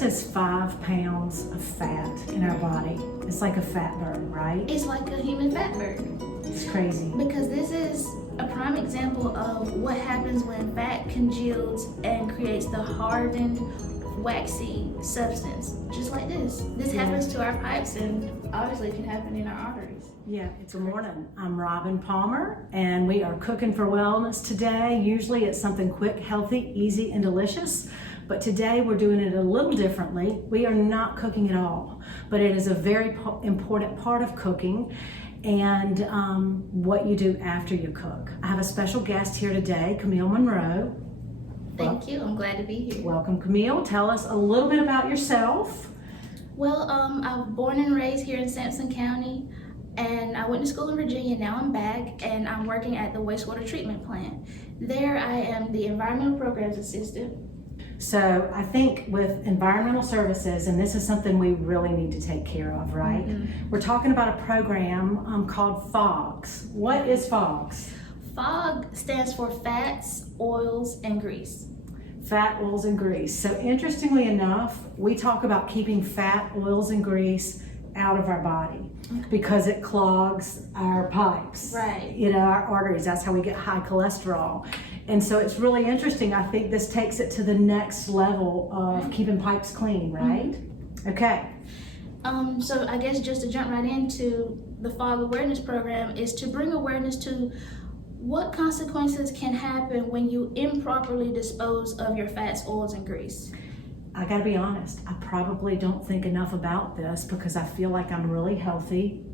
Is 5 pounds of fat in our body. It's like a Fatberg, right? It's like a human Fatberg. It's crazy. Because this is a prime example of what happens when fat congeals and creates the hardened, waxy substance, just like this. This happens to our pipes and obviously it can happen in our arteries. Yeah, it's a morning. I'm Robin Palmer and we are cooking for wellness today. Usually it's something quick, healthy, easy, and delicious. But today we're doing it a little differently. We are not cooking at all, but it is a very important part of cooking and what you do after you cook. I have a special guest here today, Camille Monroe. Thank you, I'm glad to be here. Welcome, Camille. Tell us a little bit about yourself. Well, I was born and raised here in Sampson County, and I went to school in Virginia. Now I'm back and I'm working at the wastewater treatment plant. There I am the environmental programs assistant. So I think with environmental services, and this is something we really need to take care of, right? Mm-hmm. We're talking about a program called FOGS. What is FOGS? FOG stands for fats, oils, and grease. Fat, oils, and grease. So interestingly enough, we talk about keeping fat, oils, and grease out of our body because it clogs our pipes, right? You know, our arteries. That's how we get high cholesterol. And so it's really interesting. I think this takes it to the next level of keeping pipes clean, right? Mm-hmm. Okay. So I guess just to jump right into the FOG awareness program is to bring awareness to what consequences can happen when you improperly dispose of your fats, oils, and grease. I gotta be honest, I probably don't think enough about this because I feel like I'm really healthy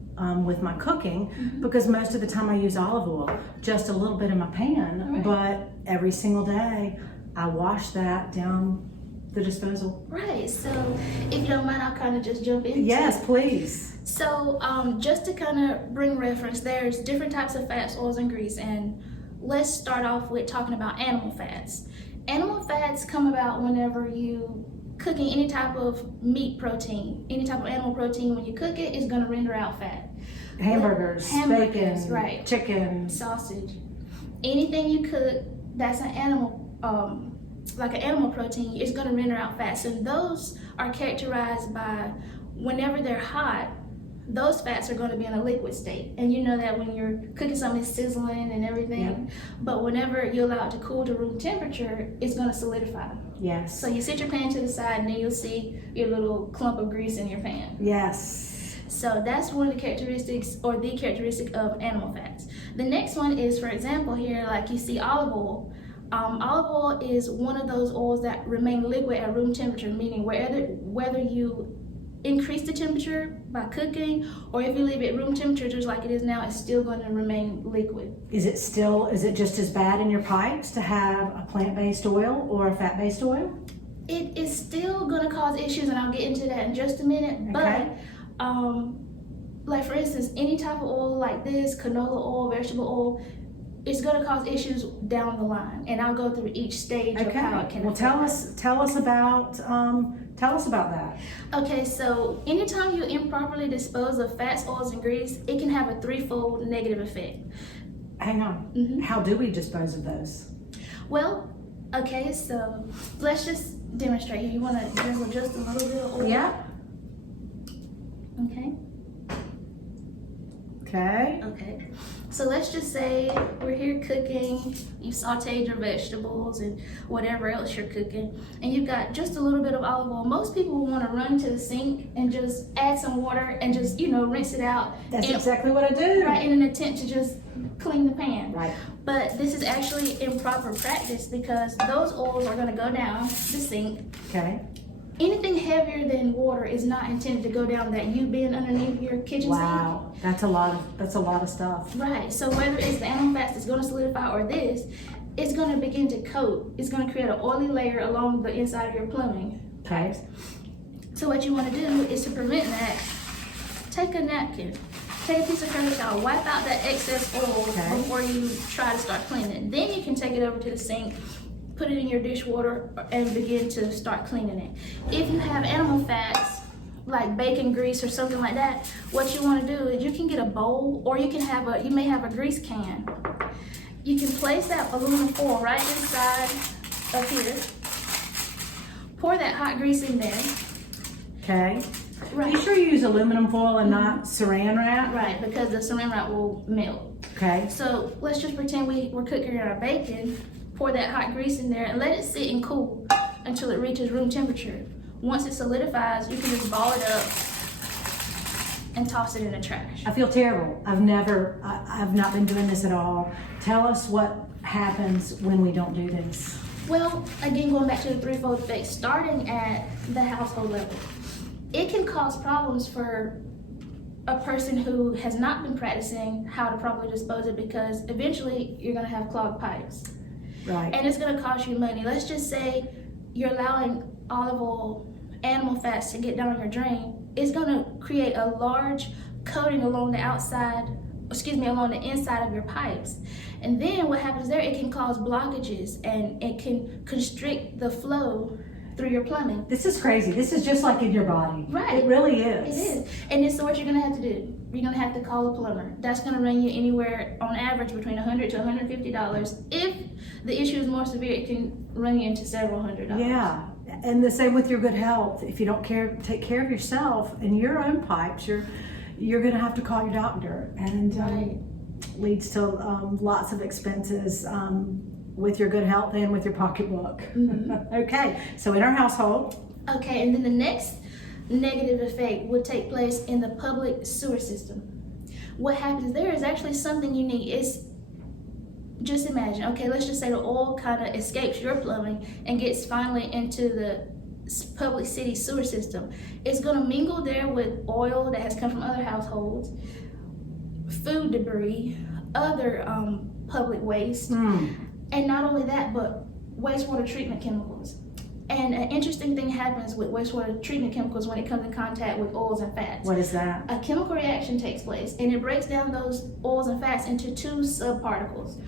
with my cooking because most of the time I use olive oil, just a little bit in my pan, but every single day I wash that down the disposal. Right, so if you don't mind, I'll kind of just jump into Yes, please. So just to kind of bring reference, there's different types of fats, oils, and grease, and let's start off with talking about animal fats. Animal fats come about whenever you cooking any type of meat protein, any type of animal protein. When you cook it, it's going to render out fat. Hamburgers, bacon, right, chicken, sausage, anything you cook that's an animal, like an animal protein, is going to render out fat. So those are characterized by whenever they're hot, those fats are going to be in a liquid state. And you know that when you're cooking something, it's sizzling and everything. Yep. But whenever you allow it to cool to room temperature, it's going to solidify. Yes. So you set your pan to the side and then you'll see your little clump of grease in your pan. Yes. So that's one of the characteristics, or the characteristic of animal fats. The next one is, for example, here, like you see olive oil. Olive oil is one of those oils that remain liquid at room temperature, meaning whether you increase the temperature by cooking or if you leave it room temperature just like it is now, it's still going to remain liquid. Is it just as bad in your pipes to have a plant-based oil or a fat-based oil? It is still going to cause issues, and I'll get into that in just a minute. Okay. But like for instance, any type of oil like this, canola oil, vegetable oil, it's going to cause issues down the line, and I'll go through each stage of how it can. Well, tell us about that. Okay, so anytime you improperly dispose of fats, oils, and grease, it can have a threefold negative effect. Hang on. How do we dispose of those? Well, okay, so let's just demonstrate here. You want to drizzle just a little bit of oil? Yeah. Okay. Okay. So let's just say we're here cooking, you sauteed your vegetables and whatever else you're cooking, and you've got just a little bit of olive oil. Most people will want to run to the sink and just add some water and just, rinse it out. That's exactly what I do. Right, in an attempt to just clean the pan. Right. But this is actually improper practice because those oils are going to go down the sink. Okay. Anything heavier than water is not intended to go down that U-bend underneath your kitchen sink. Wow, that's a lot of stuff. Right, so whether it's the animal fats that's going to solidify or this, it's going to begin to coat. It's going to create an oily layer along the inside of your plumbing. Okay. So what you want to do is to prevent that, take a napkin, take a piece of paper towel, wipe out that excess oil before you try to start cleaning. Then you can take it over to the sink, put it in your dishwater, and begin to start cleaning it. If you have animal fats, like bacon grease or something like that, what you want to do is you can get a bowl, or you may have a grease can. You can place that aluminum foil right inside of here, pour that hot grease in there. Okay. Right. Be sure you use aluminum foil and not saran wrap. Right, because the saran wrap will melt. Okay. So let's just pretend we're cooking our bacon. Pour that hot grease in there and let it sit and cool until it reaches room temperature. Once it solidifies, you can just ball it up and toss it in the trash. I feel terrible. I've not been doing this at all. Tell us what happens when we don't do this. Well, again, going back to the threefold effect, starting at the household level, it can cause problems for a person who has not been practicing how to properly dispose it, because eventually you're going to have clogged pipes. Right. And it's going to cost you money. Let's just say you're allowing olive oil, animal fats to get down your drain. It's going to create a large coating along the inside of your pipes. And then what happens there, it can cause blockages and it can constrict the flow through your plumbing. This is crazy. This is just like in your body. Right. It really is. It is. And so what you're going to have to do, you're going to have to call a plumber. That's going to run you anywhere on average between $100 to $150. If the issue is more severe, it can run you into several $100s. Yeah. And the same with your good health. If you don't take care of yourself and your own pipes, you're going to have to call your doctor, and Right. leads to lots of expenses with your good health and with your pocketbook. Mm-hmm. Okay, so in our household. Okay, and then the next negative effect would take place in the public sewer system. What happens there is actually something unique. It's just imagine, okay, let's just say the oil kind of escapes your plumbing and gets finally into the public city sewer system. It's going to mingle there with oil that has come from other households, food debris, other public waste, and not only that, but wastewater treatment chemicals. And an interesting thing happens with wastewater treatment chemicals when it comes in contact with oils and fats. What is that? A chemical reaction takes place, and it breaks down those oils and fats into two subparticles,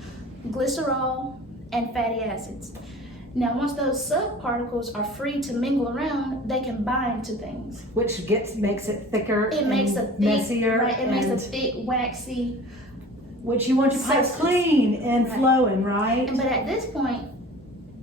glycerol and fatty acids. Now, once those subparticles are free to mingle around, they can bind to things. Which makes it thicker. It makes a thick, messier. right? It makes a thick, waxy. Which you want your pipes substance. clean and Right. flowing, right? But at this point,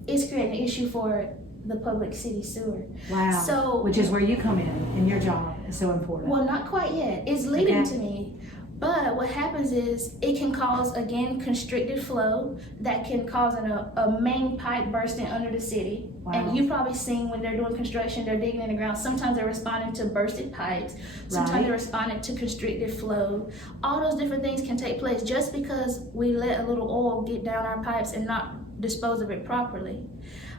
it's creating an issue for the public city sewer. Wow. So, which is where you come in, and your job is so important. well, not quite yet. It's leading Okay. to me. But what happens is it can cause, again, constricted flow that can cause a main pipe bursting under the city. Wow. And you've probably seen when they're doing construction, they're digging in the ground. Sometimes they're responding to bursted pipes. Sometimes Right. they're responding to constricted flow. All those different things can take place just because we let a little oil get down our pipes and not dispose of it properly.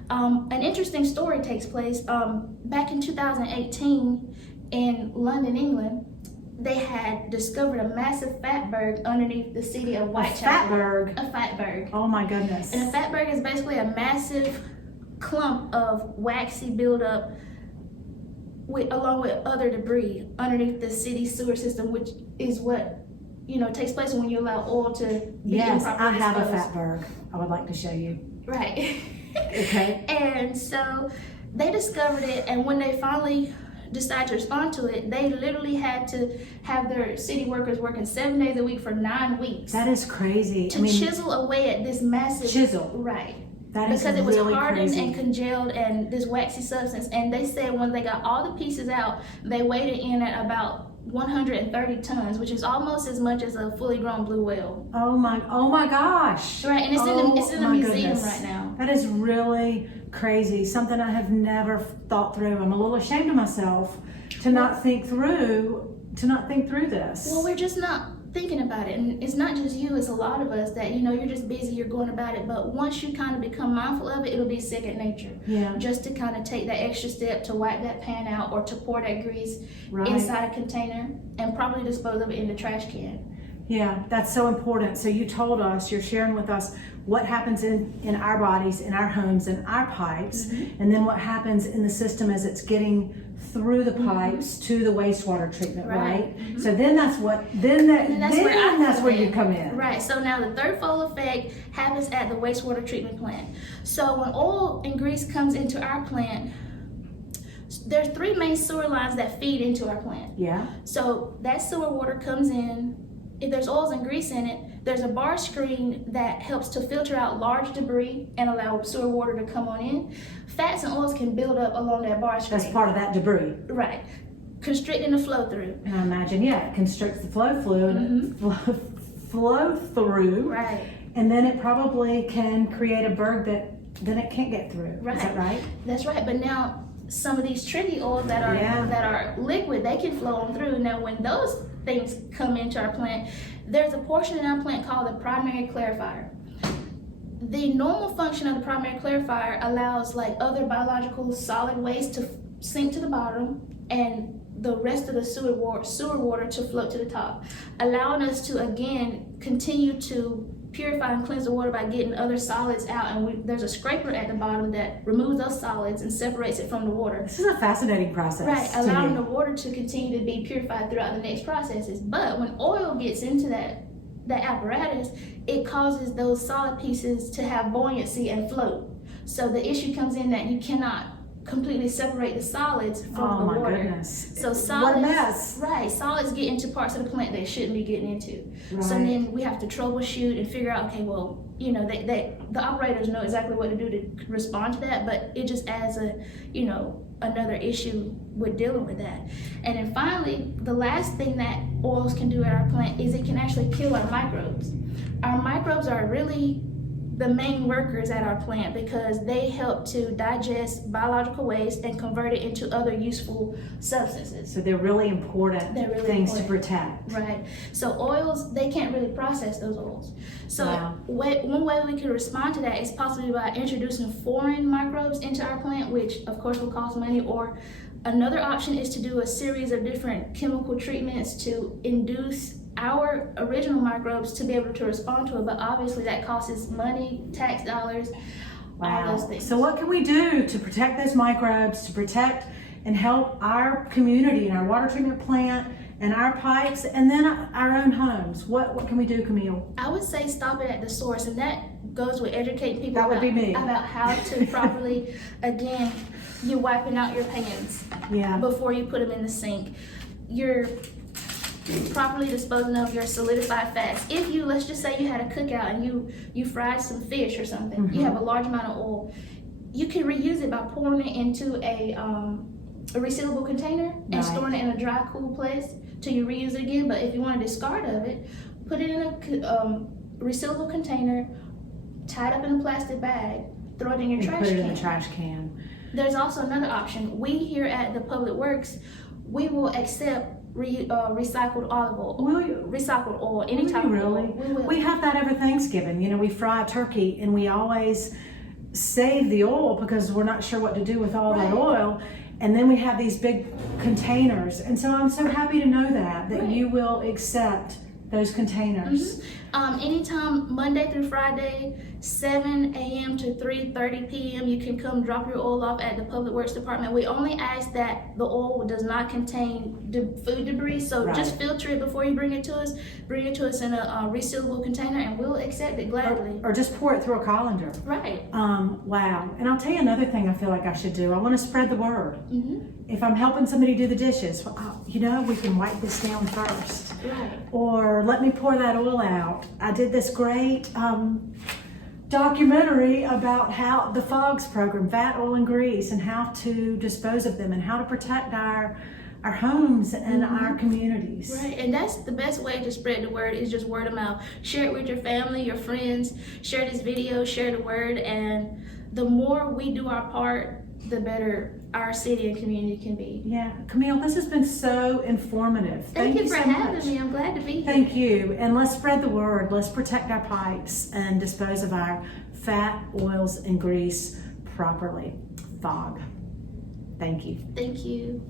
An interesting story takes place back in 2018 in London, England. They had discovered a massive Fatberg underneath the city of Whitechapel. Fatberg. A Fatberg. Oh my goodness. And a Fatberg is basically a massive clump of waxy buildup along with other debris underneath the city sewer system, which is what takes place when you allow oil to be Yes, improperly I have a disposed. Fatberg. I would like to show you. Right. Okay. And so they discovered it, and when they finally decided to respond to it, they literally had to have their city workers working 7 days a week for 9 weeks That is crazy. to chisel away at this massive Chisel. Right. That is Because it was really hardened crazy. and congealed and this waxy substance. And they said when they got all the pieces out, they weighed it in at about 130 tons, which is almost as much as a fully grown blue whale. Oh my gosh. Right, and it's in the my museum goodness. right now. That is really crazy. Something I have never thought through. I'm a little ashamed of myself to not think through this. Well, we're just not thinking about it, and it's not just you, it's a lot of us that you're just busy, you're going about it, but once you kind of become mindful of it, it'll be second nature. Yeah. Just to kind of take that extra step to wipe that pan out or to pour that grease Right. inside a container and properly dispose of it in the trash can. Yeah, that's so important. So you told us, you're sharing with us what happens in our bodies, in our homes, in our pipes, and then what happens in the system as it's getting through the pipes to the wastewater treatment, right? So then that's where you come in. Right, so now the third fold effect happens at the wastewater treatment plant. So when oil and grease comes into our plant, there's 3 main sewer lines that feed into our plant. Yeah. So that sewer water comes in. If there's oils and grease in it, There's a bar screen that helps to filter out large debris and allow sewer water to come on in. Fats and oils can build up along that bar screen. That's part of that debris. Right. Constricting the flow through. And I imagine, yeah, it constricts the flow fluid, flow through. Right. And then it probably can create a berg that then it can't get through. Right. Is that right? That's right. But now some of these tricky oils that are liquid, they can flow on through. Now when those things come into our plant, there's a portion in our plant called the primary clarifier. The normal function of the primary clarifier allows like other biological solid waste to sink to the bottom and the rest of the sewer water to float to the top, allowing us to again continue to purify and cleanse the water by getting other solids out. And there's a scraper at the bottom that removes those solids and separates it from the water. This is a fascinating process. Right, allowing the water to continue to be purified throughout the next processes. But when oil gets into that apparatus, it causes those solid pieces to have buoyancy and float. So the issue comes in that you cannot completely separate the solids from the water. Oh my goodness. So solids, what a mess. Right, solids get into parts of the plant they shouldn't be getting into. Right. So then we have to troubleshoot and figure out, okay, well, you know, the operators know exactly what to do to respond to that, but it just adds another issue with dealing with that. And then finally, the last thing that oils can do at our plant is it can actually kill our microbes. Our microbes are really the main workers at our plant because they help to digest biological waste and convert it into other useful substances. So they're really important things to protect. Right. So oils, they can't really process those oils. So Wow. one way we can respond to that is possibly by introducing foreign microbes into our plant, which of course will cost money, or another option is to do a series of different chemical treatments to induce our original microbes to be able to respond to it, but obviously that costs us money, tax dollars, all those things. So what can we do to protect those microbes, to protect and help our community and our water treatment plant and our pipes and then our own homes? What can we do, Camille? I would say stop it at the source, and that goes with educating people That would be me. about how to properly, again, you're wiping out your pans before you put them in the sink. You're properly disposing of your solidified fats. If you, let's just say you had a cookout and you fried some fish or something, you have a large amount of oil, you can reuse it by pouring it into a resealable container and storing it in a dry, cool place till you reuse it again. But if you want to discard of it, put it in a resealable container, tie it up in a plastic bag, throw it in your trash can. Put it in the trash can. There's also another option. We here at the Public Works, we will accept recycled olive oil. Will you? Recycled oil, any type of really? oil. We will. We have that every Thanksgiving. You know, we fry a turkey and we always save the oil because we're not sure what to do with all that oil. And then we have these big containers. And so I'm so happy to know that you will accept those containers. Anytime, Monday through Friday, 7 a.m. to 3:30 p.m., you can come drop your oil off at the Public Works Department. We only ask that the oil does not contain food debris, so just filter it before you bring it to us. Bring it to us in a resealable container, and we'll accept it gladly. Or just pour it through a colander. Right. Wow. And I'll tell you another thing I feel like I should do. I want to spread the word. If I'm helping somebody do the dishes, we can wipe this down first. Right. Or let me pour that oil out. I did this great documentary about how the FOGS program, fat, oil, and grease, and how to dispose of them and how to protect our homes and our communities. Right, and that's the best way to spread the word is just word of mouth. Share it with your family, your friends, share this video, share the word, and the more we do our part, the better our city and community can be. Yeah, Camille, this has been so informative. Thank you for so having much. me. I'm glad to be here. Thank you. And let's spread the word. Let's protect our pipes and dispose of our fat, oils, and grease properly. FOG. Thank you. Thank you.